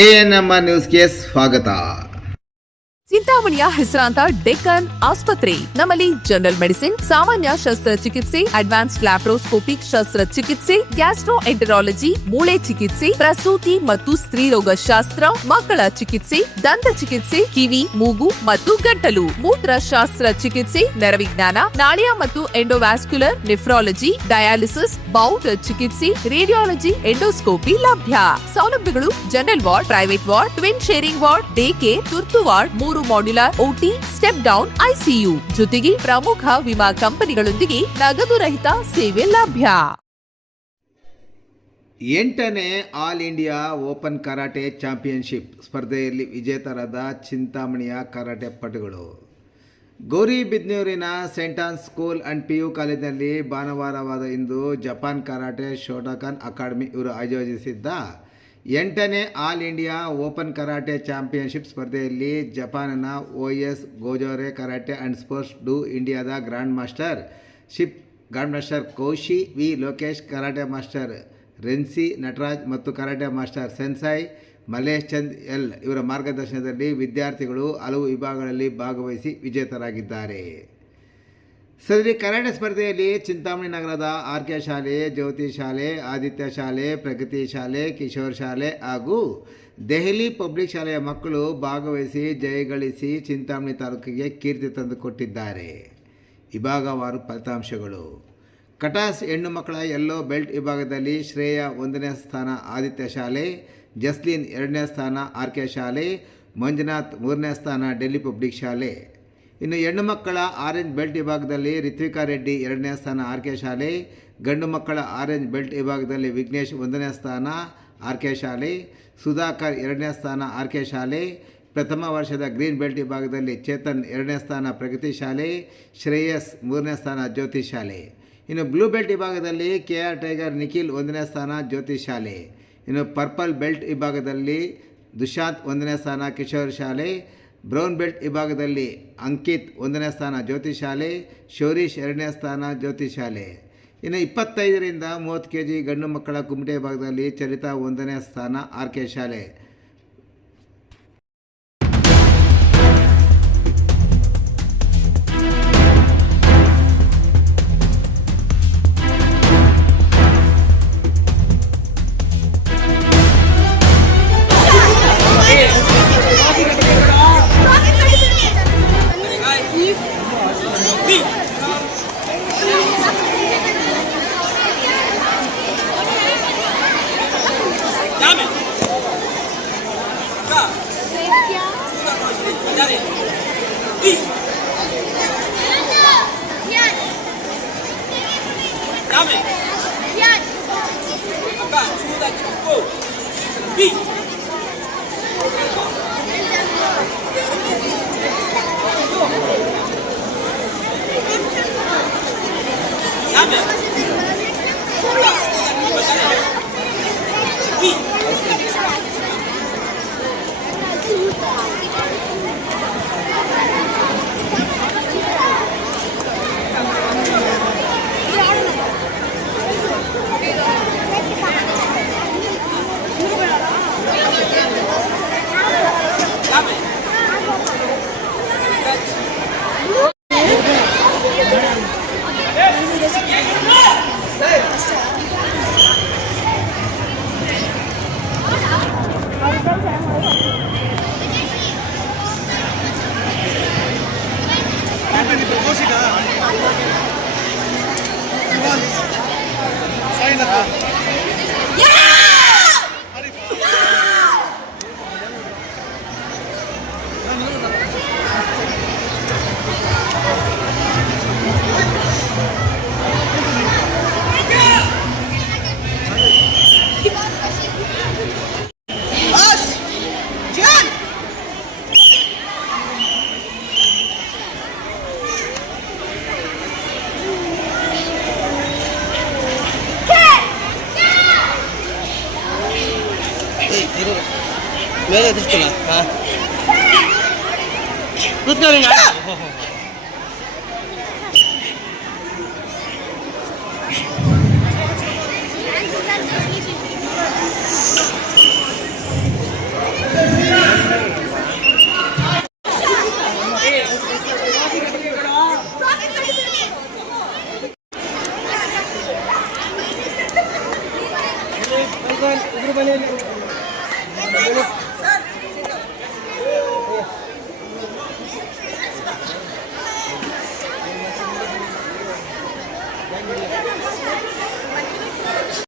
ANM ನ್ಯೂಸ್ಗೆ ಸ್ವಾಗತ. ಚಿಂತಾಮಣಿಯ ಹೆಸರಾಂತ ಡೆಕ್ಕನ್ ಆಸ್ಪತ್ರೆ. ನಮ್ಮಲ್ಲಿ ಜನರಲ್ ಮೆಡಿಸಿನ್, ಸಾಮಾನ್ಯ ಶಸ್ತ್ರಚಿಕಿತ್ಸೆ, ಅಡ್ವಾನ್ಸ್ಡ್ ಲ್ಯಾಪ್ರೋಸ್ಕೋಪಿಕ್ ಶಸ್ತ್ರಚಿಕಿತ್ಸೆ, ಗ್ಯಾಸ್ಟ್ರೋಎಂಟರಾಲಜಿ, ಮೂಳೆ ಚಿಕಿತ್ಸೆ, ಪ್ರಸೂತಿ ಮತ್ತು ಸ್ತ್ರೀರೋಗ ಶಾಸ್ತ್ರ, ಮಕ್ಕಳ ಚಿಕಿತ್ಸೆ, ದಂತ ಚಿಕಿತ್ಸೆ, ಕಿವಿ, ಮೂಗು ಮತ್ತು ಗಂಟಲು, ಮೂತ್ರಶಾಸ್ತ್ರ ಚಿಕಿತ್ಸೆ, ನರವಿಜ್ಞಾನ, ನಾಳಿಯ ಮತ್ತು ಎಂಡೋವ್ಯಾಸ್ಕ್ಯುಲರ್, ನೆಫ್ರಾಲಜಿ, ಡಯಾಲಿಸಿಸ್, ಬೌಲ್ ಚಿಕಿತ್ಸೆ, ರೇಡಿಯಾಲಜಿ, ಎಂಡೋಸ್ಕೋಪಿ ಲಭ್ಯ. ಸೌಲಭ್ಯಗಳು: general ward, private ward, twin sharing ward, day care, ತುರ್ತು ward, 3 modular OT, step down ICU, ಜೊತೆಗೆ ಪ್ರಮುಖ ವಿಮಾ ಕಂಪನಿಗಳೊಂದಿಗೆ ನಗದು ರಹಿತ ಸೇವೆ ಲಭ್ಯ. 8ನೇ all India open karate championship ಸ್ಪರ್ಧೆಯಲ್ಲಿ ವಿಜೇತರಾದ ಚಿಂತಾಮಣಿಯ ಕರಾಟೆ ಪಟುಗಳು. ಗೌರಿಬಿದನೂರಿನ Saint Ann's school and PU ಕಾಲೇಜಿನಲ್ಲಿ ಭಾನುವಾರವಾದ ಇಂದು ಜಪಾನ್ ಕರಾಟೆ ಶೋಟೋಕನ್ ಅಕಾಡೆಮಿ ಇವರು ಆಯೋಜಿಸಿದ್ದ 8ನೇ all India open karate championship ಸ್ಪರ್ಧೆಯಲ್ಲಿ ಜಪಾನಿನ OS ಗೋಜೋರೆ ಕರಾಟೆ ಆ್ಯಂಡ್ ಸ್ಪೋರ್ಟ್ಸ್ ಡು ಇಂಡಿಯಾದ ಗ್ರ್ಯಾಂಡ್ ಮಾಸ್ಟರ್ ಕೌಶಿ V Lokesh, karate master Renshi Nataraj ಮತ್ತು karate master sensei Malesh Chand L ಇವರ ಮಾರ್ಗದರ್ಶನದಲ್ಲಿ ವಿದ್ಯಾರ್ಥಿಗಳು ಹಲವು ವಿಭಾಗಗಳಲ್ಲಿ ಭಾಗವಹಿಸಿ ವಿಜೇತರಾಗಿದ್ದಾರೆ. ಸದರಿ ಕರಾಟೆ ಸ್ಪರ್ಧೆಯಲ್ಲಿ ಚಿಂತಾಮಣಿ ನಗರದ RK ಶಾಲೆ, ಜ್ಯೋತಿ ಶಾಲೆ, ಆದಿತ್ಯ ಶಾಲೆ, ಪ್ರಗತಿ ಶಾಲೆ, ಕಿಶೋರ್ ಶಾಲೆ ಹಾಗೂ ದೆಹಲಿ ಪಬ್ಲಿಕ್ ಶಾಲೆಯ ಮಕ್ಕಳು ಭಾಗವಹಿಸಿ ಜಯಗಳಿಸಿ ಚಿಂತಾಮಣಿ ತಾಲೂಕಿಗೆ ಕೀರ್ತಿ ತಂದುಕೊಟ್ಟಿದ್ದಾರೆ. ವಿಭಾಗವಾರು ಫಲಿತಾಂಶಗಳು: ಕಟಾಸ್ ಹೆಣ್ಣು ಮಕ್ಕಳ ಯೆಲ್ಲೋ ಬೆಲ್ಟ್ ವಿಭಾಗದಲ್ಲಿ ಶ್ರೇಯಾ 1ನೇ ಸ್ಥಾನ ಆದಿತ್ಯ ಶಾಲೆ, ಜಸ್ಲಿನ್ 2ನೇ ಸ್ಥಾನ RK ಶಾಲೆ, ಮಂಜುನಾಥ್ 3ನೇ ಸ್ಥಾನ ಡೆಲ್ಲಿ ಪಬ್ಲಿಕ್ ಶಾಲೆ. ಇನ್ನು ಹೆಣ್ಣು ಮಕ್ಕಳ ಆರೆಂಜ್ ಬೆಲ್ಟ್ ವಿಭಾಗದಲ್ಲಿ ರಿತ್ವಿಕಾ ರೆಡ್ಡಿ 2ನೇ ಸ್ಥಾನ RK ಶಾಲೆ, ಗಂಡು ಮಕ್ಕಳ ಆರೆಂಜ್ ಬೆಲ್ಟ್ ವಿಭಾಗದಲ್ಲಿ ವಿಘ್ನೇಶ್ 1ನೇ ಸ್ಥಾನ RK ಶಾಲೆ, ಸುಧಾಕರ್ 2ನೇ ಸ್ಥಾನ RK ಶಾಲೆ, ಪ್ರಥಮ ವರ್ಷದ ಗ್ರೀನ್ ಬೆಲ್ಟ್ ವಿಭಾಗದಲ್ಲಿ ಚೇತನ್ 2ನೇ ಸ್ಥಾನ ಪ್ರಗತಿ ಶಾಲೆ, ಶ್ರೇಯಸ್ 3ನೇ ಸ್ಥಾನ ಜ್ಯೋತಿ ಶಾಲೆ. ಇನ್ನು ಬ್ಲೂ ಬೆಲ್ಟ್ ವಿಭಾಗದಲ್ಲಿ KR ಟೈಗರ್ ನಿಖಿಲ್ 1ನೇ ಸ್ಥಾನ ಜ್ಯೋತಿ ಶಾಲೆ. ಇನ್ನು ಪರ್ಪಲ್ ಬೆಲ್ಟ್ ವಿಭಾಗದಲ್ಲಿ ದುಶಾಂತ್ 1ನೇ ಸ್ಥಾನ ಕಿಶೋರ್ ಶಾಲೆ, ಬ್ರೌನ್ ಬೆಲ್ಟ್ ವಿಭಾಗದಲ್ಲಿ ಅಂಕಿತ್ 1ನೇ ಸ್ಥಾನ ಜ್ಯೋತಿ ಶಾಲೆ, ಶೌರೀಶ್ 2ನೇ ಸ್ಥಾನ ಜ್ಯೋತಿ ಶಾಲೆ. ಇನ್ನು 25ರಿಂದ 30 kg ಗಂಡು ಮಕ್ಕಳ ಕುಮಟೆ ವಿಭಾಗದಲ್ಲಿ ಚರಿತಾ 1ನೇ ಸ್ಥಾನ RK ಶಾಲೆ. ಮೇಲೆ ಎದುರಿಸ್ತಿಲ್ಲ. ಕೂತ್ಕೊಳ್ಳಿ.